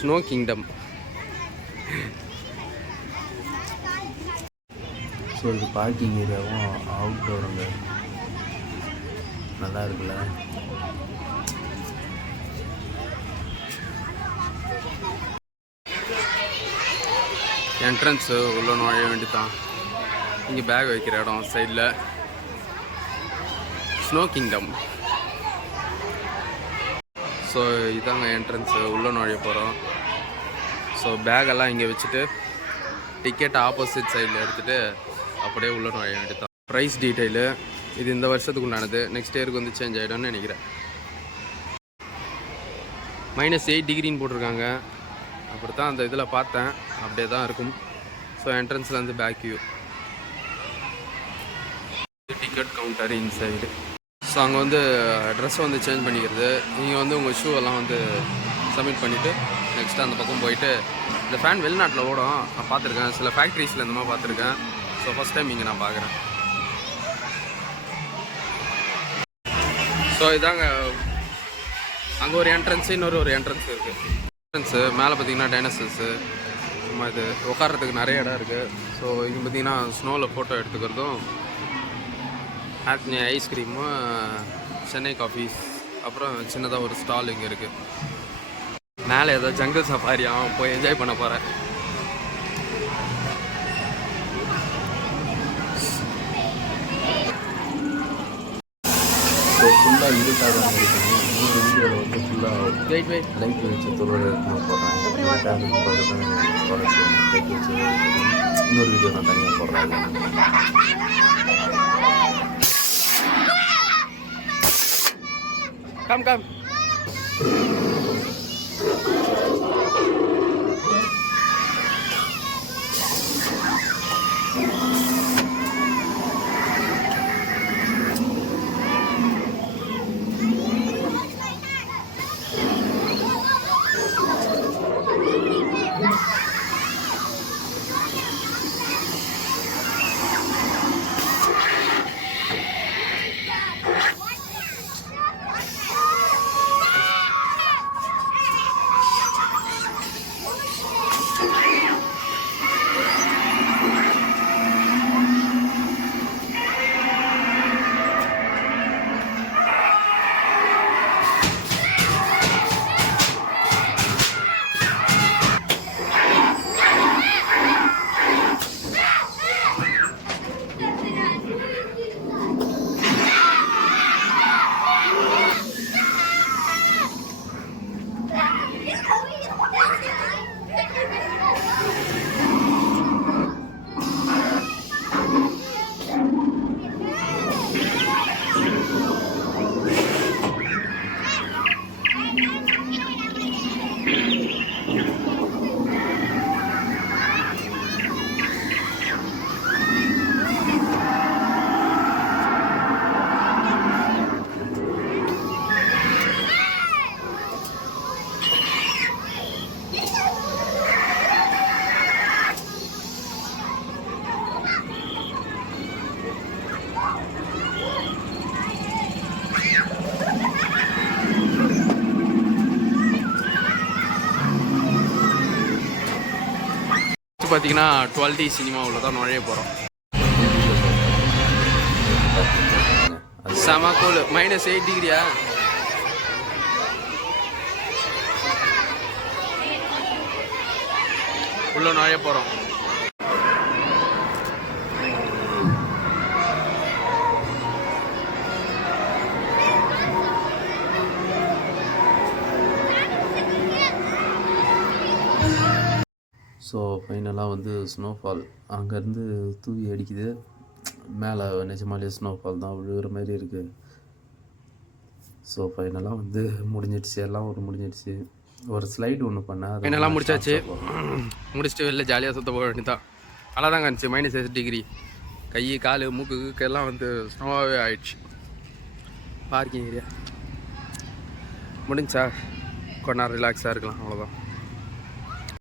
Snow kingdom. So இது parking ஏரியாவும் அவுட்டோருங்க, நல்லா இருக்குல்ல. என்ட்ரன்ஸு உள்ள நுழைய வேண்டியதான். இங்கே பேக் வைக்கிற இடம் சைடில் ஸ்னோ கிங்டம். ஸோ இதாங்க என்ட்ரன்ஸு, உள்ளே நுழைய போகிறோம். ஸோ பேக்கெல்லாம் இங்கே வச்சுட்டு டிக்கெட் ஆப்போசிட் சைடில் எடுத்துகிட்டு அப்படியே உள்ளே நுழைய வேண்டியதான். ப்ரைஸ் டீட்டெயிலு இது இந்த வருஷத்துக்கு உண்டானது, நெக்ஸ்ட் இயருக்கு வந்து சேஞ்ச் ஆகிடும்னு நினைக்கிறேன். -8 டிகிரின்னு போட்டிருக்காங்க. அப்படி தான் அந்த இதில் பார்த்தேன், அப்படியே தான் இருக்கும். ஸோ என்ட்ரன்ஸ்லேருந்து back view, ticket counter inside. So அங்கே வந்து ட்ரெஸ்ஸை வந்து சேஞ்ச் பண்ணிக்கிறது. நீங்கள் வந்து உங்கள் ஷூ எல்லாம் வந்து சப்மிட் பண்ணிவிட்டு நெக்ஸ்ட்டு அந்த பக்கம் போயிட்டு, இந்த ஃபேன் வெளிநாட்டில் ஓடும், நான் பார்த்துருக்கேன், சில ஃபேக்ட்ரிஸில் இந்த மாதிரி பார்த்துருக்கேன். ஸோ ஃபஸ்ட் டைம் இங்கே நான் பார்க்குறேன். ஸோ இதாங்க அங்கே ஒரு என்ட்ரன்ஸு, ஒரு என்ட்ரன்ஸ் இருக்குது. என்ட்ரன்ஸு மேலே பார்த்தீங்கன்னா டைனோசர்ஸு, சும்மா இது உட்காரத்துக்கு நிறைய இடம் இருக்குது. ஸோ இங்கே பார்த்தீங்கன்னா ஸ்னோவில் ஃபோட்டோ எடுத்துக்கிறதும், ஆக்னி ஐஸ்கிரீமும், சென்னை காஃபீஸ், அப்புறம் சின்னதாக ஒரு ஸ்டால் இங்கே இருக்குது. மேலே ஏதோ ஜங்கிள் சஃபாரி போய் என்ஜாய் பண்ண போகிறேன். ஸோ ஃபுல்லாக இருட்டாக தான் இருக்குது. இன்னொரு வீடியோவில் வந்து ஃபுல்லாக லைட் வச்சு தொழில் போடுறேன். லைட் வச்சு இன்னொரு வீடியோ நான் தனியாக போடுறேன். கம் பார்த்தீங்கன்னா 12D சினிமாவில் தான் நுழைய போகிறோம். செம கூல். -8 டிகிரியா? உள்ள நுழைய போகிறோம். ஸோ ஃபைனலாக வந்து ஸ்னோஃபால் அங்கேருந்து தூவி அடிக்குது. மேலே நிஜமாலே ஸ்னோஃபால் தான் விழுகிற மாதிரி இருக்குது. ஸோ ஃபைனலாக வந்து முடிஞ்சிடுச்சு, எல்லாம் ஒரு முடிஞ்சிடுச்சு. ஒரு ஸ்லைடு ஒன்று பண்ணேன், ஃபைனலாக முடிச்சாச்சு. முடிச்சுட்டு வெளில ஜாலியாக சுற்ற போக வேண்டியதான். நல்லா தாங்க இருந்துச்சு. -6 டிகிரி. கை கால் மூக்கு எல்லாம் வந்து ஸ்னோவாகவே ஆயிடுச்சு. பார்க்கிங் ஏரியா முடிஞ்சா கொஞ்ச நேரம் ரிலாக்ஸாக இருக்கலாம், அவ்வளோதான்.